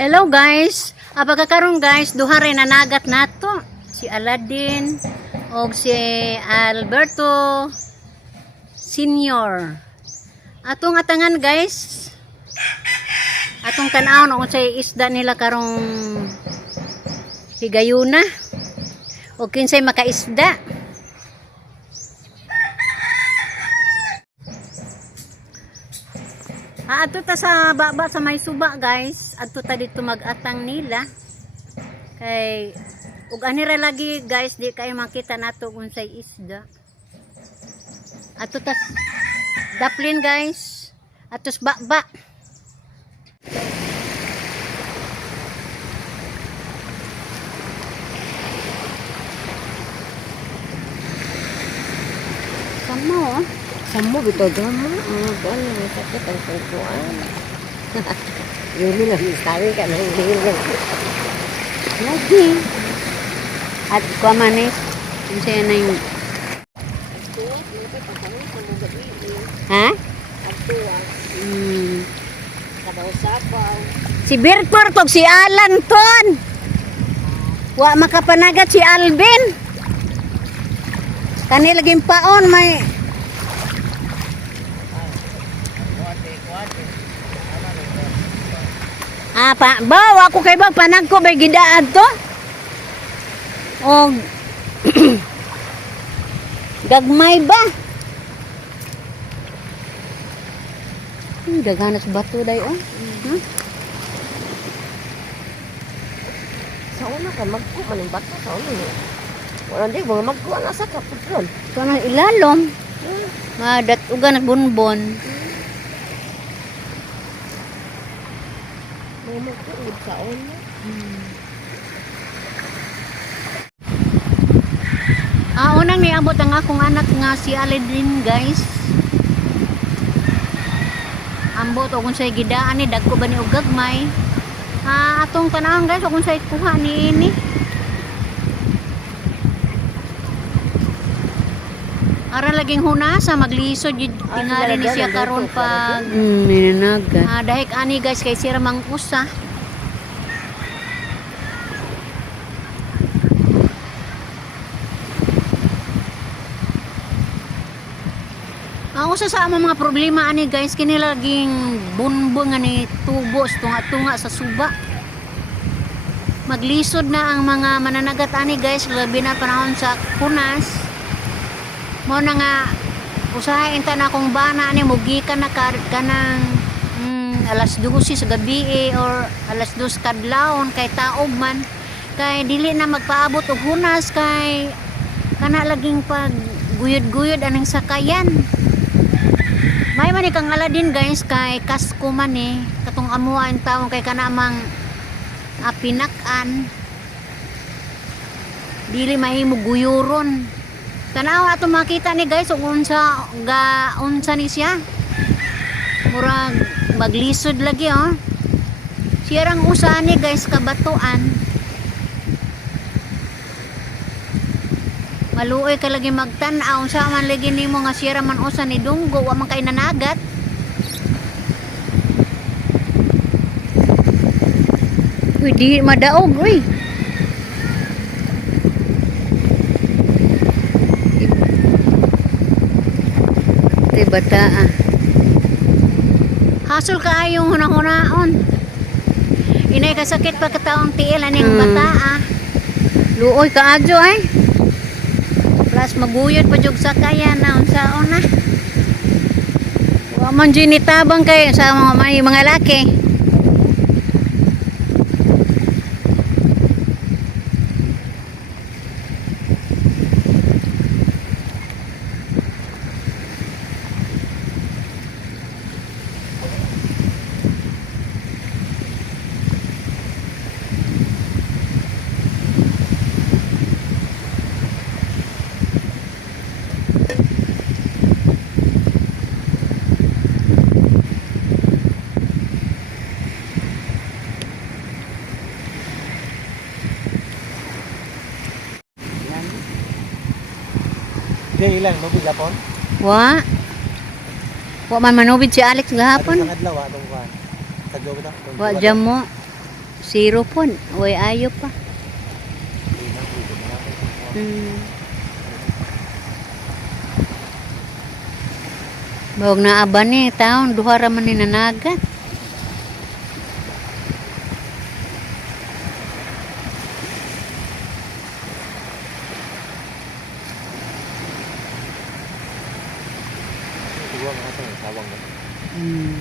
Hello guys, pagkakaroon guys, duha rin nanagat nato si Aladdin o si Alberto Senior. Atong atangan guys, atong tanawon kung sa isda nila karong higayuna o kinsay makaisda. Ato ta sa baba sa may suba guys, ato ta dito magatang nila kay ug anira lagi guys, di kayo makita nato unsay isda. Ato ta daplin guys, atos baba. Samo Samo gitu drama. Kan sakit ang kuan. Yun lang istari ka nang hilang. lagi. At kuamanis, unsay na yung ha? Si Bertor tog si Alan ton. Wa makapanagat si Alvin. Kani laging paon may bawa ako kay bag panag ko bay gidaad to. O gagmay ba? Daghanas bato day oh. Sa una ka magko man ang bata sa una. Wala di mga magko ana sa kaputron. Kanang ilalom. Madat ugan at bunbon. Mga magko ug sa una. Unang niabot ang akong anak nga si Aladdin guys. Ambot o kung sa'y gidaan ni dagko ba ni og gagmay. Atong tanawang guys o kung sa'y kuha ni ini. Aran laging hunasa maglisod yun tingali ni siya karon pag Minanaga. dahik ani guys kay sira mang usa. Ang usa sa among mga problema ani guys kini laging bunbon nga ni tubos tunga-tunga sa suba. Maglisod na ang mga mananagat ani guys labi na panahon sa kunas. Mo na nga usahain ta na kung bana ani mugikan na kanang alas 12 sa gabi or alas 2 kadlawon kay taob man kay dili na magpaabot og hunas kay kana laging pag guyod-guyod aning sakayan. May man kang Aladdin guys kay kasko man katong amuha ang taong kay kanamang pinakan dili mahimo guyuron. Tanaw ato makita ni guys ug unsa ni siya. Murag maglisod lagi Siya rang usa ni guys kabatuan. Maluoy ka lagi magtan-aw sa man lagi nimo nga siya man usa ni dunggo wa man kay nanagat. Uy di madaog uy. Tay bata Hasol kaayong hunang-hunaon. Inay kasakit pagkataong tiil aning bata Luoy kaadyo Plus maguyod pa jug sa kaya na unsaon na. Wa man ginitabang kay sa mga laki. Day ilang, nubig Japon? Wa. Wa man manubid si Alex gahapon. Sa kadlaw, atong kuhan. Kadlaw ba ito? Wa jam mo. Zero pon. Way ayo pa. Hmm. Bawag na aba ni taon duha ra man ni nanagat. Siguro mga ito, sawang na. Hmm.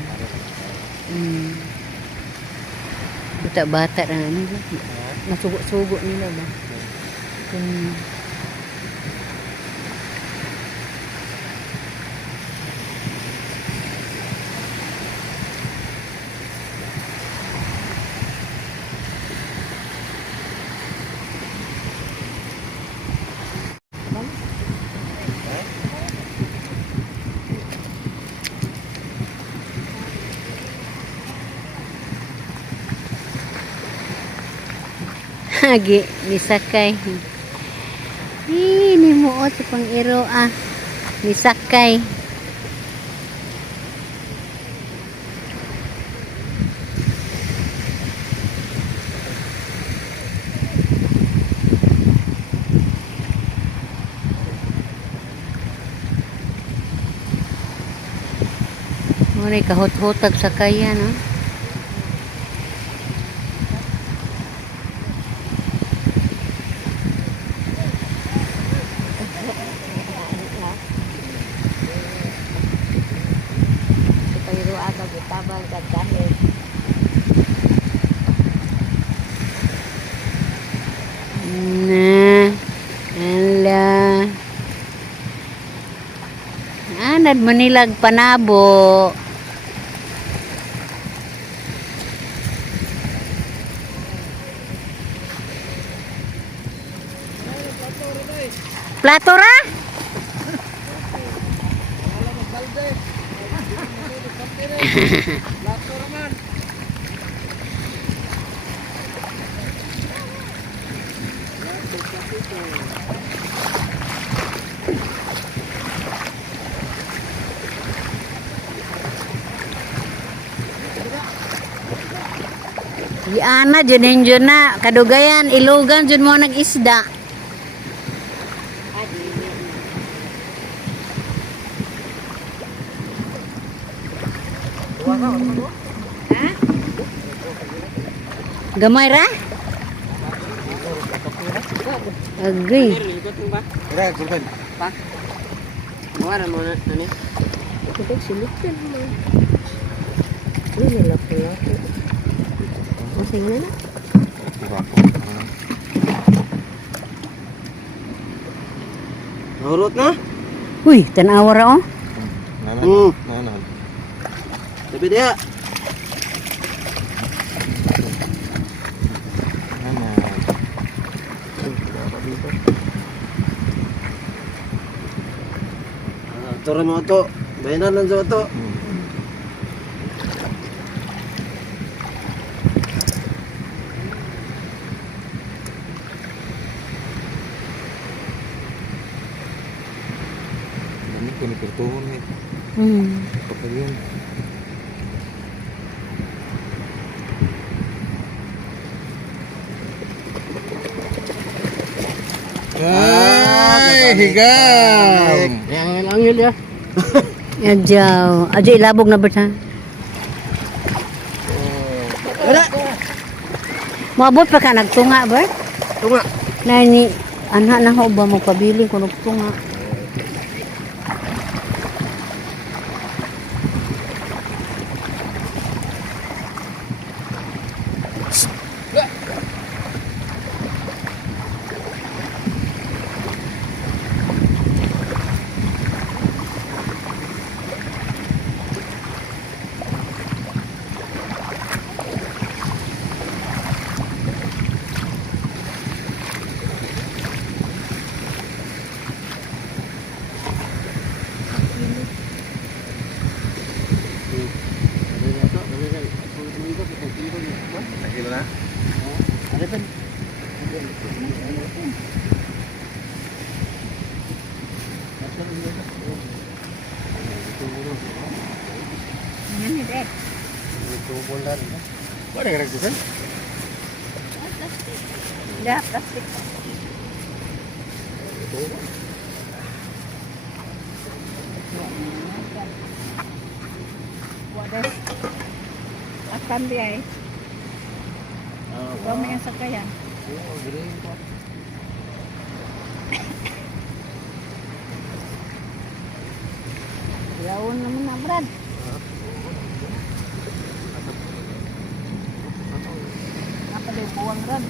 Hmm. Bata-bata na nila. Masugo-sugo nila ba? Hmm. Hagi, nisakay. Ni muot sa pang-iro nisakay. Muna kahot-hotag sakayan, no? Pero aga gitabang ka dahil Na. Ala. Anad manilag panabo. Plato ra? Di ana jud na kadugayan ilugan jud mo nag-isda. Gamay ra? Agree. Kira, Gulben. Mawara mo na ani. Ito silutan mo. Ini lapu-lapu. Masih ngene na? Nurut na? Uy, tanawa ra oh. Nanan. Nanan. Tapi dia. Nanan. Turun mo to. Bayanan lang sa to. Ini kini pertuhun nih. Kapag yun. Ay, higam. Yang langil ya. Ajaw, aja ilabog na ba siya? Wala. Maabot pa ka nagtunga ba? Tunga. Na ni anak na ho ba mo pabili kung nagtunga? Yan dek. Tubol na rin. Wala ka nagdusan? Da, plastic. Wadas. Akan dia eh. Ikaw may sakayan. Oo, green po. Yaon naman na, Brad. Apa dia buang, Brad?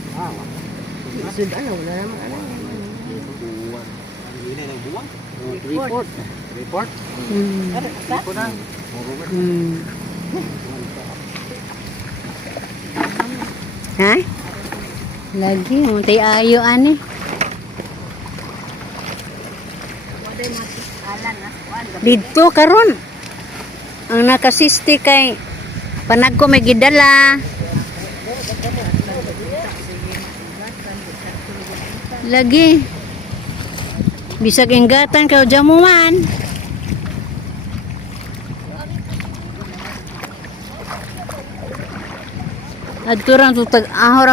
Isud ano, wala naman ano. Buwan. Ano yun ay nagbuwan? Report. Report? Ada tak? Iko na. Mga Robert. Ha? Lagi, muntay ayo ani. Dito karon. Ang nakasisti kay panag ko may gidala. Lagi. Bisag inggatan kayo jamuan. Adto ra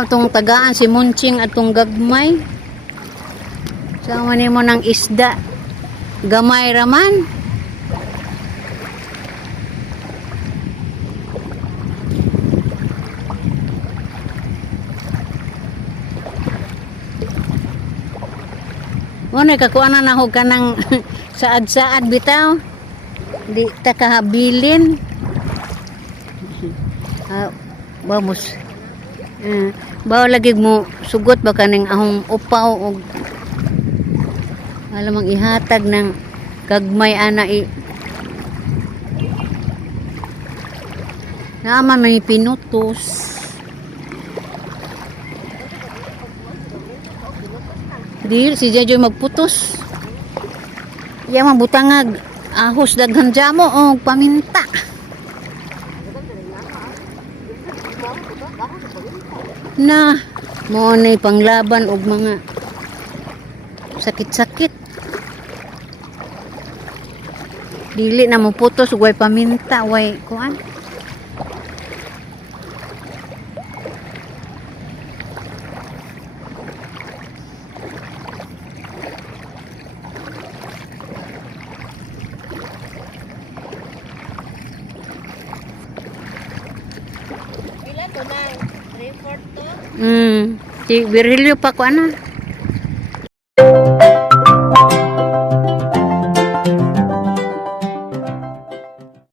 tong tagaan si Munching at tong gagmay. Sama nimo ng isda. Gamay raman. Ano kakuana na ho kanang saad-saad bitaw. Di ta kahabilin. Vamos. Bawa lagi mo sugot ba kaning ahong upaw og alamang ihatag ng gagmay ana naman may pinutos. Dili si Jojo magputos. Iya mabutangag ahos daghan jamo og paminta. Na mo ni panglaban og mga sakit-sakit. Dili na mo putos way paminta, way kuan. Ilan to na? Report to? Si Virilio pa kuan na.